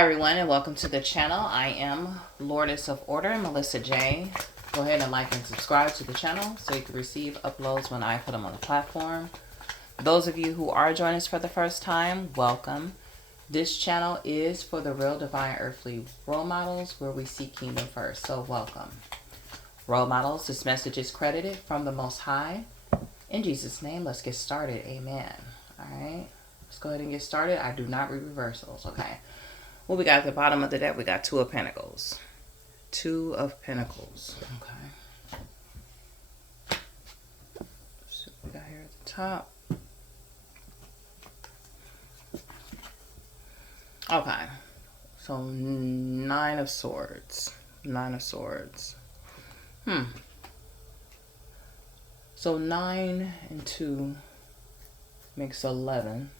Hi everyone and welcome to the channel. I am Lordess of Order, Melissa J. Go ahead and like and subscribe to the channel so you can receive uploads when I put them on the platform. Those of you who are joining us for the first time, welcome. This channel is for the real divine earthly role models where we see kingdom first, so welcome. Role models, this message is credited from the Most High. In Jesus' name, let's get started. Amen. Alright, let's go ahead and get started. I do not read reversals, okay. What we got at the bottom of the deck, we got Two of Pentacles. Two of Pentacles. Okay. Let's see what we got here at the top. Okay. So, Nine of Swords. Nine of Swords. So, 9 and 2 makes 11.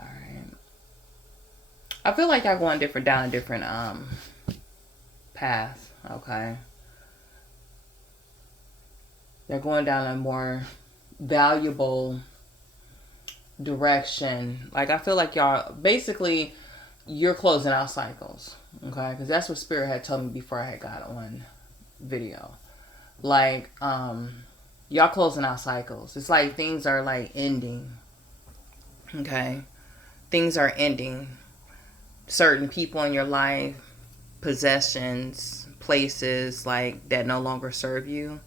Alright. I feel like y'all going down a different path, okay? They're going down a more valuable direction. Like, I feel like y'all, basically, you're closing out cycles, okay? Because that's what Spirit had told me before I had got on video. Like, y'all closing out cycles. It's like things are, like, ending, okay? Things are ending. Certain people in your life, possessions, places like that no longer serve you.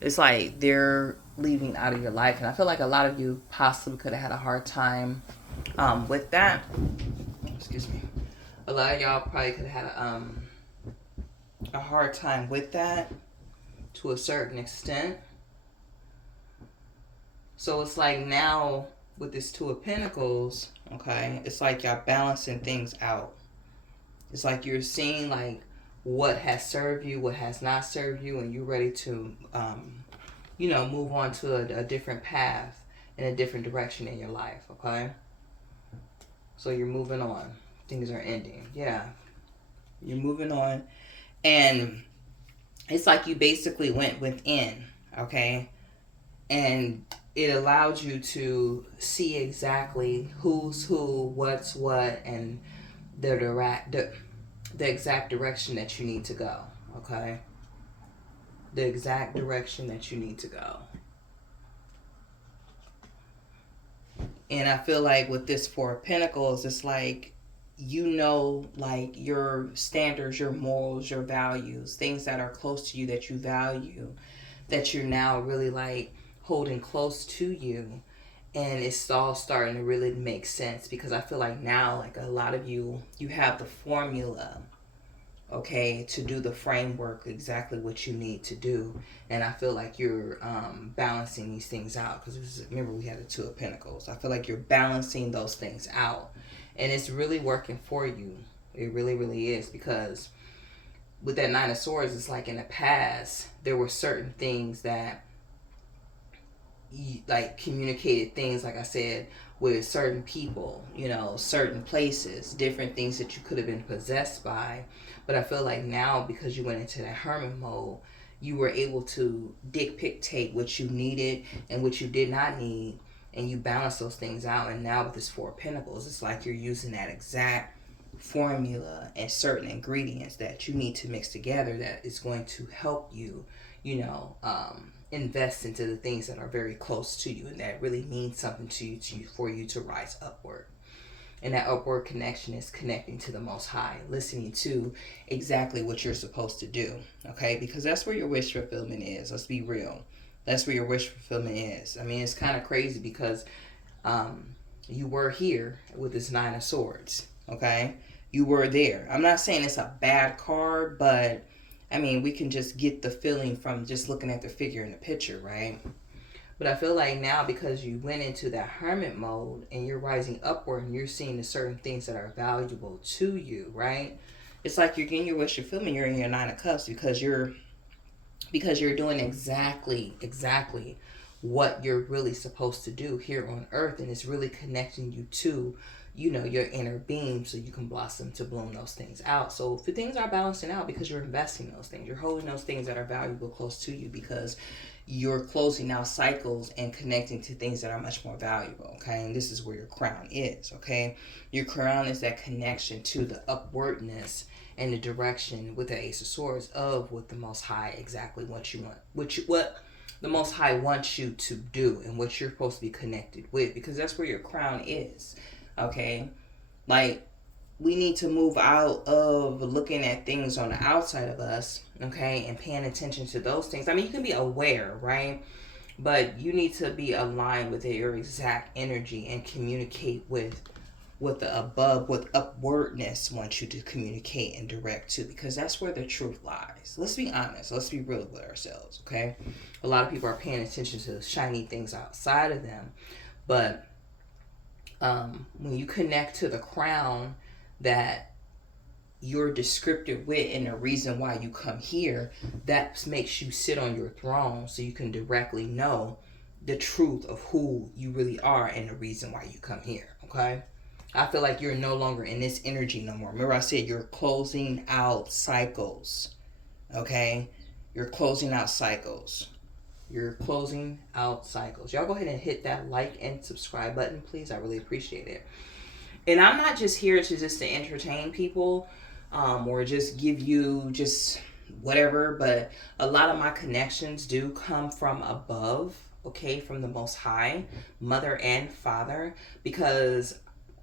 It's like they're leaving out of your life, and I feel like a lot of you possibly could have had a hard time with that. Excuse me. A lot of y'all probably could have had a hard time with that to a certain extent. So it's like now with this Two of Pentacles, okay, it's like y'all balancing things out. It's like you're seeing like what has served you, what has not served you, and you're ready to, move on to a different path in a different direction in your life, okay? So you're moving on. Things are ending. Yeah. You're moving on. And it's like you basically went within, okay? And it allowed you to see exactly who's who, what's what, and the exact direction that you need to go, okay? The exact direction that you need to go. And I feel like with this Four of Pentacles, it's like, like your standards, your morals, your values, things that are close to you that you value, that you're now really like holding close to you. And it's all starting to really make sense, because I feel like now, like a lot of you have the formula, okay, to do the framework, exactly what you need to do. And I feel like you're balancing these things out, because remember we had the Two of Pentacles. I feel like you're balancing those things out, and it's really working for you. It really, really is, because with that Nine of Swords, it's like in the past there were certain things that like communicated things, like I said, with certain people, certain places, different things that you could have been possessed by. But I feel like now, because you went into that hermit mode, you were able to dictate what you needed and what you did not need, and you balance those things out. And now with this Four of Pentacles, it's like you're using that exact formula and certain ingredients that you need to mix together that is going to help you, invest into the things that are very close to you and that really mean something to you for you to rise upward. And that upward connection is connecting to the Most High, listening to exactly what you're supposed to do, okay? Because that's where your wish fulfillment is. Let's be real. That's where your wish fulfillment is. I mean, it's kind of crazy, because you were here with this Nine of Swords, okay? You were there. I'm not saying it's a bad card, but I mean, we can just get the feeling from just looking at the figure in the picture, right? But I feel like now, because you went into that hermit mode and you're rising upward and you're seeing the certain things that are valuable to you, right? It's like you're getting your wish fulfillment. You're in your Nine of Cups, because you're doing exactly what you're really supposed to do here on earth, and it's really connecting you to your inner being, so you can blossom to bloom those things out. So if things are balancing out, because you're investing in those things, you're holding those things that are valuable close to you, because you're closing out cycles and connecting to things that are much more valuable. Okay, and this is where your crown is. Okay, your crown is that connection to the upwardness and the direction with the Ace of Swords of what the Most High exactly what you want, what the Most High wants you to do, and what you're supposed to be connected with, because that's where your crown is. Okay, like, we need to move out of looking at things on the outside of us, okay, and paying attention to those things. I mean, you can be aware, right? But you need to be aligned with your exact energy and communicate with what the above, what upwardness wants you to communicate and direct to, because that's where the truth lies. Let's be honest. Let's be real with ourselves, okay? A lot of people are paying attention to shiny things outside of them, but when you connect to the crown that you're descriptive with and the reason why you come here, that makes you sit on your throne so you can directly know the truth of who you really are and the reason why you come here. Okay, I feel like you're no longer in this energy no more. Remember I said you're closing out cycles. Okay, you're closing out cycles. You're closing out cycles. Y'all go ahead and hit that like and subscribe button, please. I really appreciate it. And I'm not just here to entertain people, or just give you just whatever, but a lot of my connections do come from above, okay, from the Most High, Mother and Father, because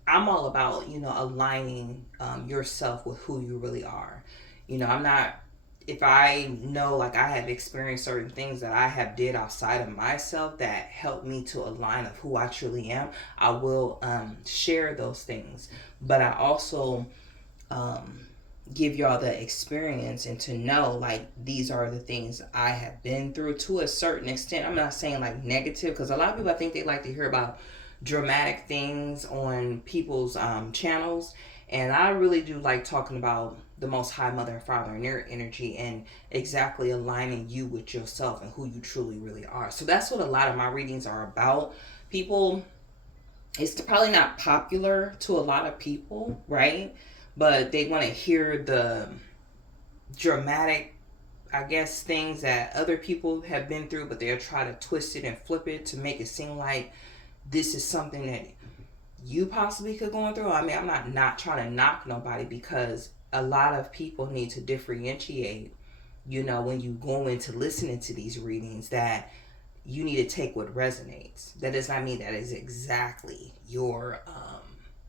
I'm all about, aligning yourself with who you really are. I'm not, if I know, like, I have experienced certain things that I have did outside of myself that helped me to align of who I truly am, I will share those things. But I also give y'all the experience and to know, like, these are the things I have been through to a certain extent. I'm not saying like negative, because a lot of people, I think they like to hear about dramatic things on people's channels, and I really do like talking about the Most High, Mother and Father, and their energy, and exactly aligning you with yourself and who you truly really are. So that's what a lot of my readings are about. People, it's probably not popular to a lot of people, right? But they want to hear the dramatic, I guess, things that other people have been through, but they'll try to twist it and flip it to make it seem like this is something that you possibly could go through. I mean, I'm not trying to knock nobody, because a lot of people need to differentiate, when you go into listening to these readings, that you need to take what resonates. That does not mean that is exactly your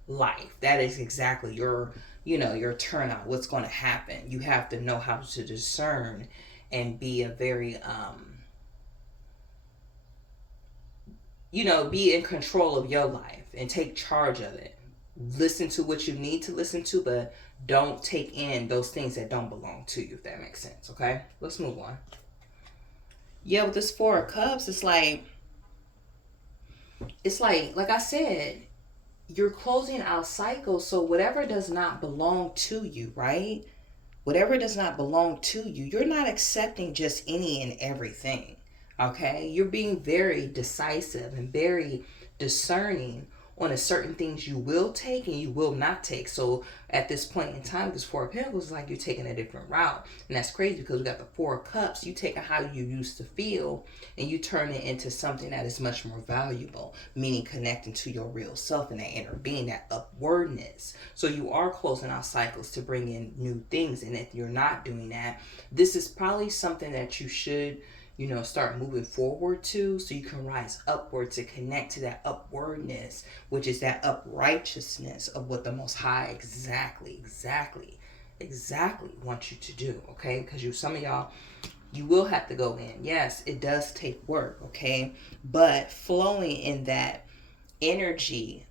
life. That is exactly your, your turnout, what's going to happen. You have to know how to discern and be a very, be in control of your life and take charge of it. Listen to what you need to listen to, but don't take in those things that don't belong to you, if that makes sense. Okay, let's move on. Yeah, with this Four of Cups, it's like I said, you're closing out cycles. So whatever does not belong to you, right? Whatever does not belong to you, you're not accepting just any and everything. Okay, you're being very decisive and very discerning on a certain things you will take and you will not take. So at this point in time, this Four of Pentacles is like you're taking a different route. And that's crazy, because we got the Four of Cups. You take how you used to feel and you turn it into something that is much more valuable, meaning connecting to your real self and that inner being, that upwardness. So you are closing out cycles to bring in new things. And if you're not doing that, this is probably something that you should start moving forward to, so you can rise upward to connect to that upwardness, which is that uprighteousness of what the Most High exactly wants you to do. Okay, because some of y'all, you will have to go in. Yes, it does take work. Okay, but flowing in that energy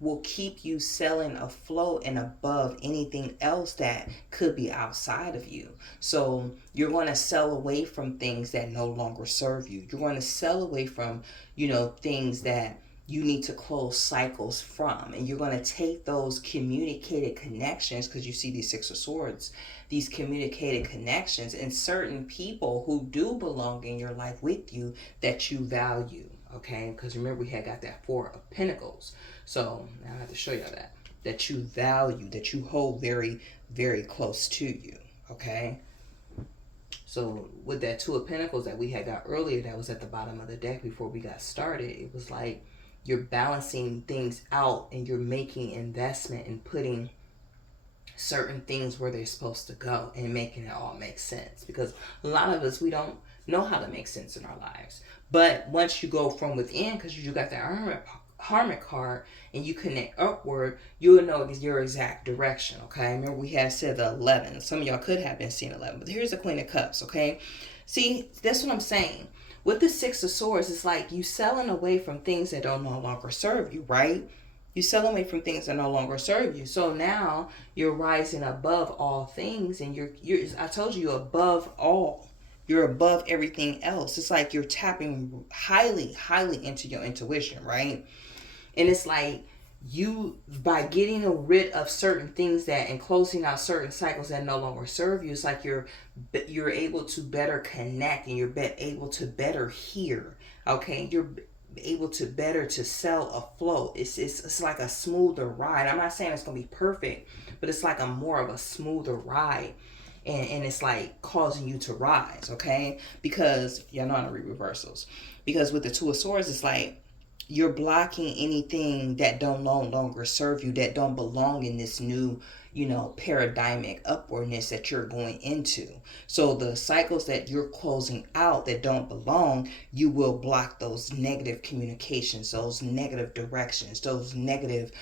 will keep you sailing afloat and above anything else that could be outside of you. So you're going to sail away from things that no longer serve you. You're going to sail away from, things that you need to close cycles from. And you're going to take those communicated connections, because you see these Six of Swords, these communicated connections, and certain people who do belong in your life with you that you value. okay? Because remember, we had got that Four of Pentacles. So now I have to show y'all that you value, that you hold very, very close to you, okay? So with that Two of Pentacles that we had got earlier, that was at the bottom of the deck before we got started, it was like you're balancing things out and you're making investment and putting certain things where they're supposed to go and making it all make sense. Because a lot of us, we don't know how to make sense in our lives. But once you go from within, because you got that Hermit card and you connect upward, you'll know your exact direction, okay? Remember we had said the 11. Some of y'all could have been seeing 11, but here's the Queen of Cups, okay? See, that's what I'm saying. With the Six of Swords, it's like you selling away from things that don't no longer serve you, right? You sell away from things that no longer serve you. So now you're rising above all things, and you're I told you, above all. You're above everything else. It's like you're tapping highly, highly into your intuition, right? And it's like you, by getting rid of certain things that and closing out certain cycles that no longer serve you, it's like you're able to better connect, and you're able to better hear, okay? You're able to better to sell a flow. It's like a smoother ride. I'm not saying it's gonna be perfect, but it's like a more of a smoother ride, and it's like causing you to rise, okay? Because y'all know how to read reversals. Because with the Two of Swords, it's like you're blocking anything that don't no longer serve you, that don't belong in this new, you know, paradigmic upwardness that you're going into. So the cycles that you're closing out that don't belong, you will block those negative communications, those negative directions, those negative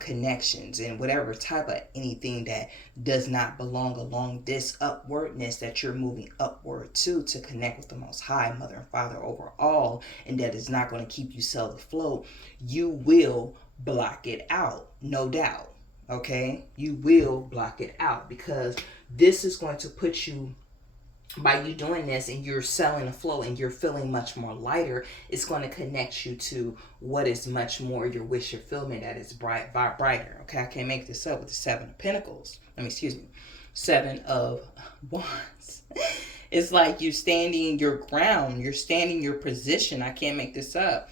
connections, and whatever type of anything that does not belong along this upwardness that you're moving upward to connect with the Most High, Mother and Father overall, and that is not going to keep you sell the flow. You will block it out, no doubt. Okay, you will block it out, because this is going to put you, by you doing this and you're selling a flow and you're feeling much more lighter, it's going to connect you to what is much more your wish fulfillment, that is brighter. Okay, I can't make this up with the Seven of Pentacles. Seven of Wands. It's like you standing your ground, you're standing your position. I can't make this up.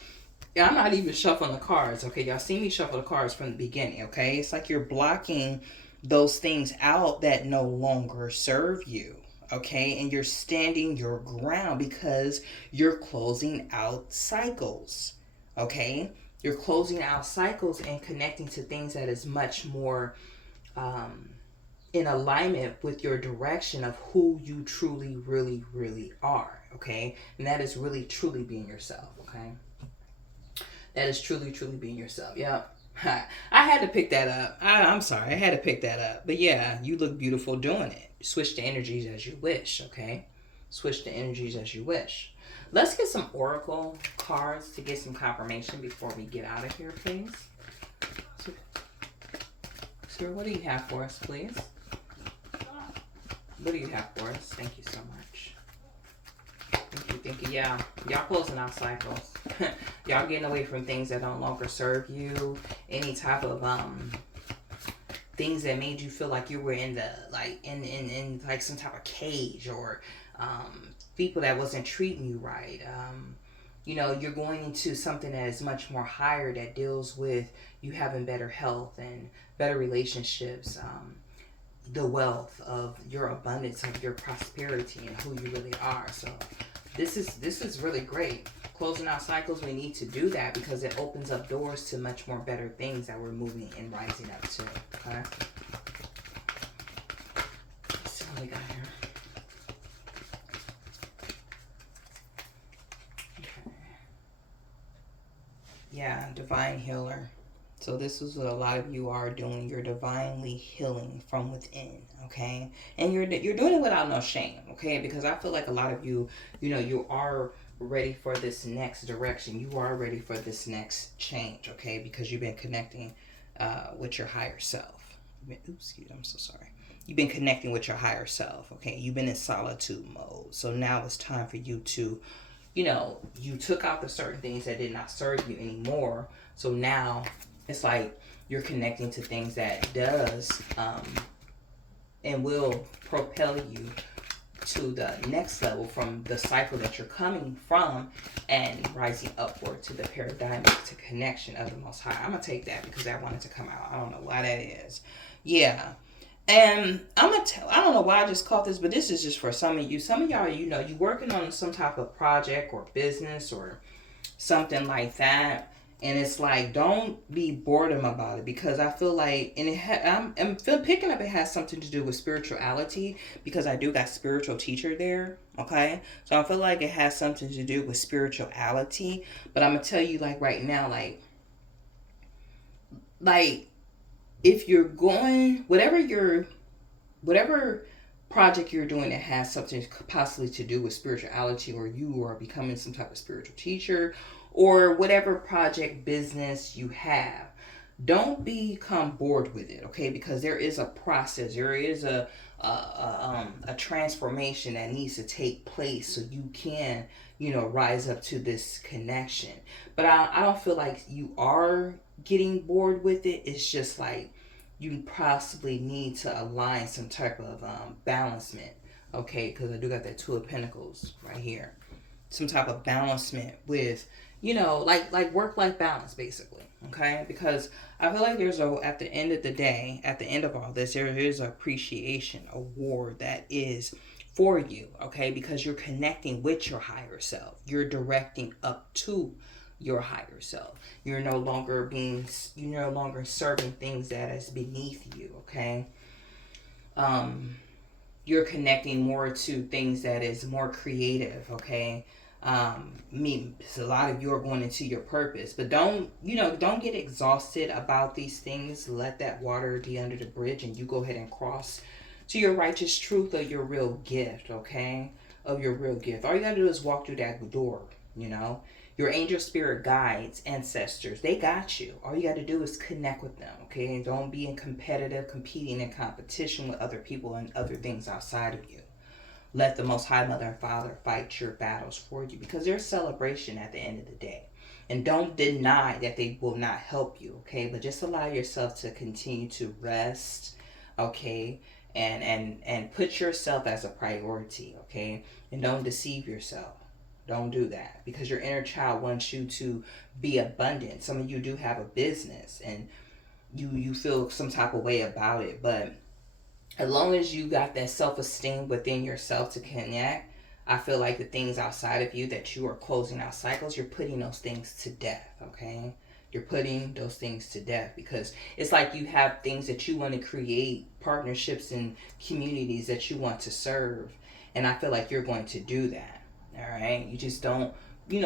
I'm not even shuffling the cards, okay? Y'all see me shuffle the cards from the beginning, okay? It's like you're blocking those things out that no longer serve you, okay? And you're standing your ground because you're closing out cycles, okay? You're closing out cycles and connecting to things that is much more in alignment with your direction of who you truly, really, really are, okay? And that is really, truly being yourself, okay? That is truly, truly being yourself. Yep. I had to pick that up. I'm sorry. I had to pick that up. But yeah, you look beautiful doing it. Switch the energies as you wish, okay? Switch the energies as you wish. Let's get some oracle cards to get some confirmation before we get out of here, please. Sir, what do you have for us, please? What do you have for us? Thank you so much. Thank you. Yeah, y'all closing out cycles. Y'all getting away from things that no longer serve you. Any type of things that made you feel like you were in the in like some type of cage, or people that wasn't treating you right. You know, you're going into something that is much more higher, that deals with you having better health and better relationships. The wealth of your abundance, of your prosperity, and who you really are. So this is really great. Closing out cycles, we need to do that because it opens up doors to much more better things that we're moving and rising up to. Okay. Let's see what we got here. Okay. Yeah, divine healer. So this is what a lot of you are doing. You're divinely healing from within, okay? And you're doing it without no shame, okay? Because I feel like a lot of you, you know, you are ready for this next direction. You are ready for this next change, okay? Because you've been connecting with your higher self. I'm so sorry. You've been connecting with your higher self, okay? You've been in solitude mode. So now it's time for you to, you know, you took out the certain things that did not serve you anymore. So now it's like you're connecting to things that does and will propel you to the next level from the cycle that you're coming from and rising upward to the paradigmatic connection of the Most High. I'm going to take that because I wanted to come out. I don't know why that is. Yeah. And I don't know why I just caught this, but this is just for some of you. Some of y'all, you know, you working on some type of project or business or something like that. And it's like, don't be boredom about it, because I feel like, and I'm picking up it has something to do with spirituality, because I do got spiritual teacher there, okay? So I feel like it has something to do with spirituality, but I'm going to tell you, like, right now, like, if you're going, whatever project you're doing that has something possibly to do with spirituality, or you are becoming some type of spiritual teacher, or whatever project business you have, don't become bored with it, okay? Because there is a process, there is a transformation that needs to take place so you can, you know, rise up to this connection. But I don't feel like you are getting bored with it. It's just like you possibly need to align some type of balancement, okay? Because I do got that Two of Pentacles right here. Some type of balancement with, you know, like work-life balance, basically, okay? Because I feel like there's at the end of the day, at the end of all this, there is an appreciation award that is for you, okay? Because you're connecting with your higher self. You're directing up to your higher self. You're no longer serving things that is beneath you, okay? You're connecting more to things that is more creative, okay? A lot of you are going into your purpose, but don't get exhausted about these things. Let that water be under the bridge and you go ahead and cross to your righteous truth of your real gift, okay? Of your real gift. All you gotta do is walk through that door, you know? Your angel spirit guides, ancestors, they got you. All you got to do is connect with them, okay? And don't be competing in competition with other people and other things outside of you. Let the Most High Mother and Father fight your battles for you, because there's celebration at the end of the day. And don't deny that they will not help you, okay? But just allow yourself to continue to rest, okay? And put yourself as a priority, okay? And don't deceive yourself. Don't do that, because your inner child wants you to be abundant. Some of you do have a business and you feel some type of way about it, but as long as you got that self-esteem within yourself to connect, I feel like the things outside of you that you are closing out cycles, you're putting those things to death, okay? You're putting those things to death, because it's like you have things that you want to create, partnerships and communities that you want to serve, and I feel like you're going to do that. All right, you just don't,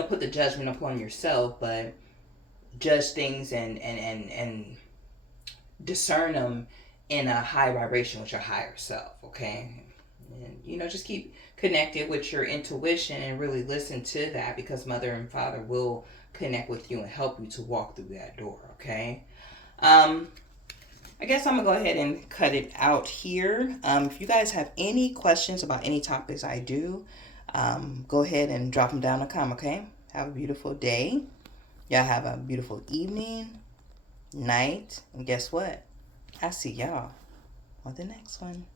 put the judgment upon yourself, but judge things and discern them in a high vibration with your higher self, okay? And, just keep connected with your intuition and really listen to that, because Mother and Father will connect with you and help you to walk through that door, okay? I guess I'm going to go ahead and cut it out here. If you guys have any questions about any topics I do, go ahead and drop them down in the comment, okay? Have a beautiful day. Y'all have a beautiful evening, night, and guess what? I'll see y'all on the next one.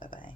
Bye-bye.